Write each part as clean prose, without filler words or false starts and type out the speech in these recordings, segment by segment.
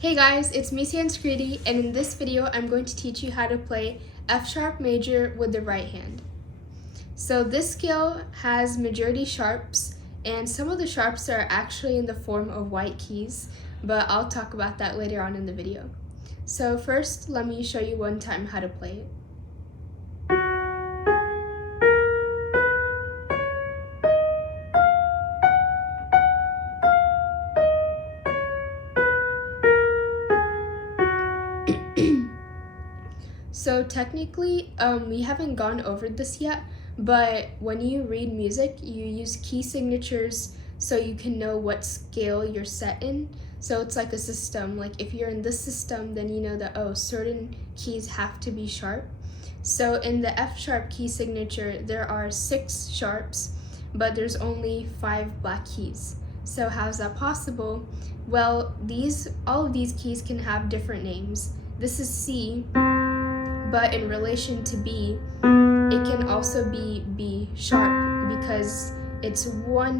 Hey guys, it's me Sanskriti, and in this video I'm going to teach you how to play F sharp major with the right hand. So this scale has majority sharps, and some of the sharps are actually in the form of white keys, but I'll talk about that later on in the video. So first, let me show you one time how to play it. So technically, we haven't gone over this yet, but when you read music, you use key signatures so you can know what scale you're set in. So it's like a system. Like if you're in this system, then you know that, certain keys have to be sharp. So in the F sharp key signature, there are 6 sharps, but there's only 5 black keys. So how's that possible? Well, all of these keys can have different names. This is C, but in relation to B, it can also be B sharp because it's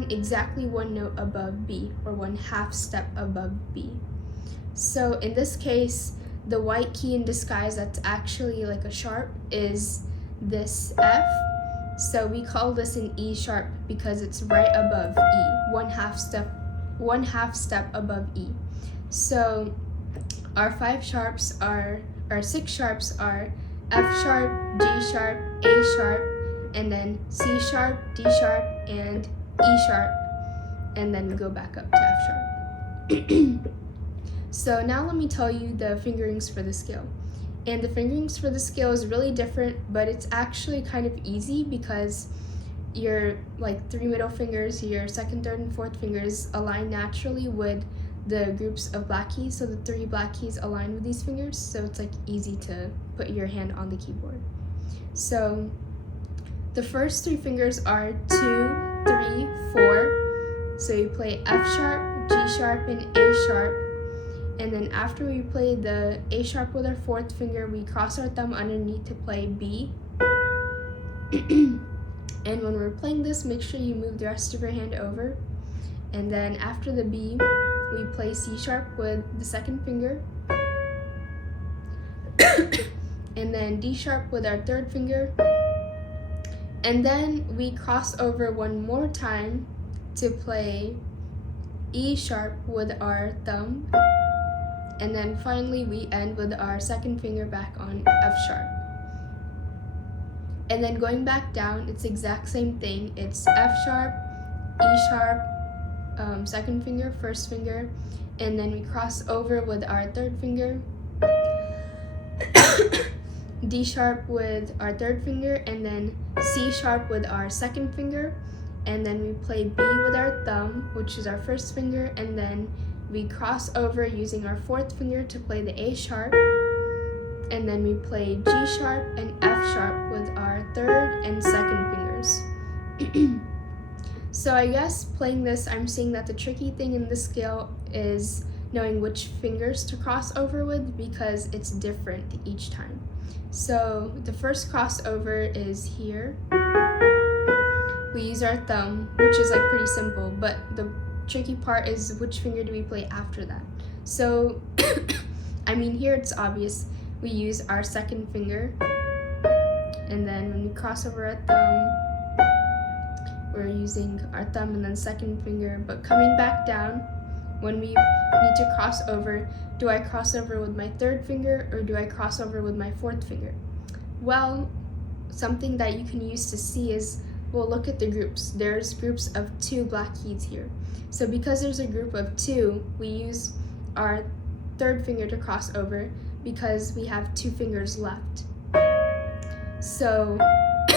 exactly one note above B, or 1/2 step above B. So in this case, the white key in disguise that's actually like a sharp is this F. So we call this an E sharp because it's right above E, 1/2 step above E. So our 6 sharps are F sharp, G sharp, A sharp, and then C sharp, D sharp, and E sharp, and then go back up to F sharp. So now let me tell you the fingerings for the scale. And the fingerings for the scale is really different, but it's actually kind of easy because your 3 middle fingers, your second, third, and fourth fingers align naturally with the groups of black keys. So the 3 black keys align with these fingers, so it's easy to put your hand on the keyboard. So the first 3 fingers are 2, 3, 4. So you play F sharp, G sharp, and A sharp. And then after we play the A sharp with our 4th finger, we cross our thumb underneath to play B. And when we're playing this, make sure you move the rest of your hand over. And then after the B, we play C sharp with the 2nd finger. And then D sharp with our 3rd finger. And then we cross over one more time to play E sharp with our thumb. And then finally we end with our 2nd finger back on F sharp. And then going back down, it's the exact same thing. It's F sharp, E sharp, 2nd finger, 1st finger, and then we cross over with our 3rd finger, D sharp with our 3rd finger, and then C sharp with our 2nd finger, and then we play B with our thumb, which is our 1st finger, and then we cross over using our 4th finger to play the A sharp, and then we play G sharp and F sharp with our 3rd and 2nd fingers. So I guess playing this, I'm seeing that the tricky thing in this scale is knowing which fingers to cross over with because it's different each time. So the first crossover is here. We use our thumb, which is pretty simple, but the tricky part is which finger do we play after that. So, here it's obvious. We use our 2nd finger, and then when we cross over our thumb, we're using our thumb and then 2nd finger, but coming back down, when we need to cross over, do I cross over with my 3rd finger or do I cross over with my 4th finger? Well, something that you can use to see is, look at the groups. There's groups of 2 black keys here. So because there's a group of 2, we use our 3rd finger to cross over because we have 2 fingers left. So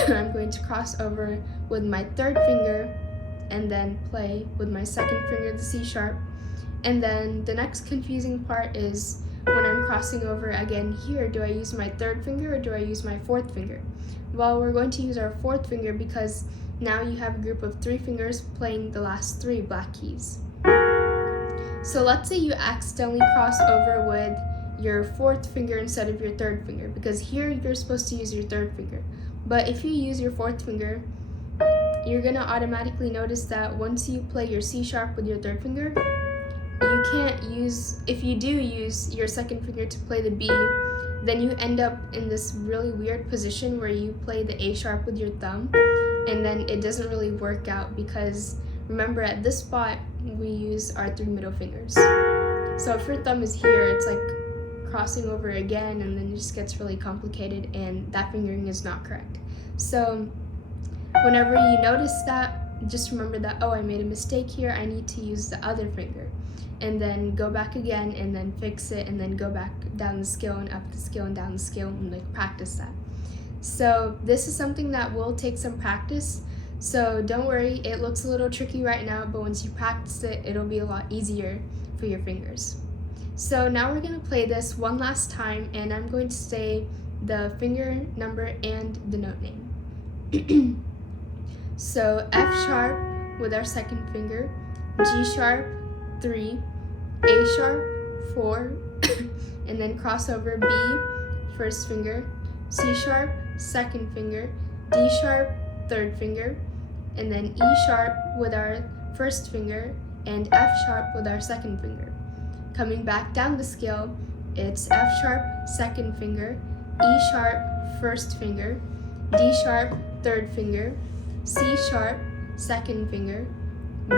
I'm going to cross over with my 3rd finger and then play with my 2nd finger the C sharp. And then the next confusing part is when I'm crossing over again here, do I use my 3rd finger or do I use my 4th finger? Well, we're going to use our 4th finger because now you have a group of 3 fingers playing the last 3 black keys. So let's say you accidentally cross over with your 4th finger instead of your 3rd finger, because here you're supposed to use your 3rd finger. But if you use your 4th finger, you're gonna automatically notice that once you play your C sharp with your 3rd finger, you if you do use your second finger to play the B, then you end up in this really weird position where you play the A sharp with your thumb, and then it doesn't really work out because remember at this spot we use our 3 middle fingers. So if your thumb is here, it's like crossing over again, and then it just gets really complicated and that fingering is not correct. So whenever you notice that, just remember that, oh, I made a mistake here, I need to use the other finger. And then go back again and then fix it, and then go back down the scale and up the scale and down the scale and like practice that. So this is something that will take some practice. So don't worry, it looks a little tricky right now, but once you practice it, it'll be a lot easier for your fingers. So now we're going to play this one last time, and I'm going to say the finger number and the note name. So F sharp with our second finger, G sharp 3, A sharp 4, and then cross over B first finger, C sharp second finger, D sharp third finger, and then E sharp with our first finger, and F sharp with our second finger. Coming back down the scale, it's F sharp second finger, E sharp first finger, D sharp third finger, C sharp second finger, B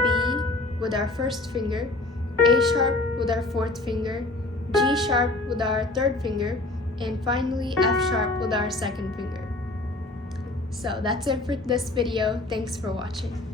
with our first finger, A sharp with our fourth finger, G sharp with our third finger, and finally F sharp with our second finger. So that's it for this video. Thanks for watching.